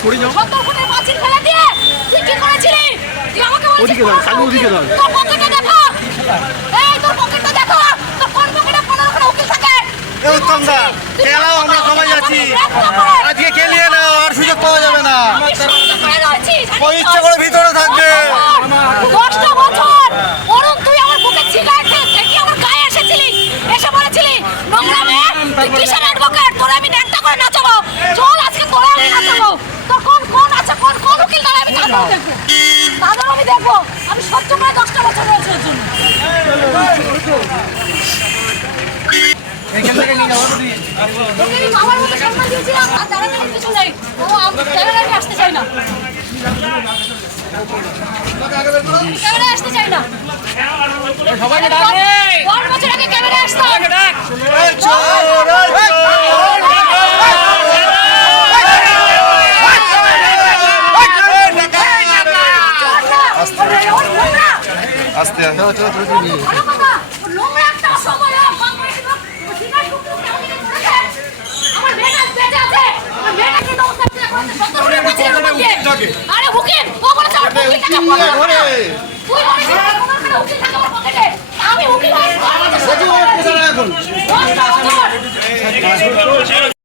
সরে যাও। 70 ফুটের পাঁচিল ফেলে দিয়ে তুই কি করেছিলি? তুই আমাকে বলছিস ওদিকে দাও, কালু ওদিকে দাও। তোর পকেটটা দেখো। এই তোর পকেটটা দেখো। তোর কোন পকেটে 15 করে উকিল থাকে? এই উত্তম দা, খেলাও আমরা সবাই যাচ্ছি। আজকে খেলিয়ে নাও, আর সুযোগ পাওয়া যাবে না। ওই ইচ্ছে করে ভিতরে থাকবে। 10টা বছর অরুণ তুই আমার বুকে সিগারেট খেয়ে আমার গায়ে এসেছিলি, এসে বলেছিলি নোংরা মেয়ে, তুই কিসের অ্যাডভোকেট? তোরা আমি ন্যাংটা করে নাচাবো। চল আজকে তোরা আমি নাচাবো। তোর কোন আছে কোন উকিল দ্বারা আমি তাদেরও দেখবো। তাদেরও আমি দেখবো। আমি সহ্য করে 10টা বছর রয়েছে ওর জন্য। তোকে আমি বাবার মতো সম্মান দিয়েছিলাম, আর দাঁড়ানোর কিছু নেই। ও আমি ক্যামেরায় আসতে চাই না। ক্যামেরায় আসতে চাই না। সবাইকে ডাক রে। 10 বছর আগে ক্যামেরায় আসতাম। সবাইকে ডাক। এই চোর, এই আস্তে নোংরা একটা অসময় কংগ্রেসের লোক ও সিগারেট কুকুর কেমন করেছে? আমার মেয়েটা বেঁচে আছে। আমার মেয়েটা কি অবস্থা আছে এখন? 70 ফুটের পাঁচিলের উপর দিয়ে। আরে উকিল ও বলেছে আমার উকিলটাকে ফলো করে। তুই বলেছিস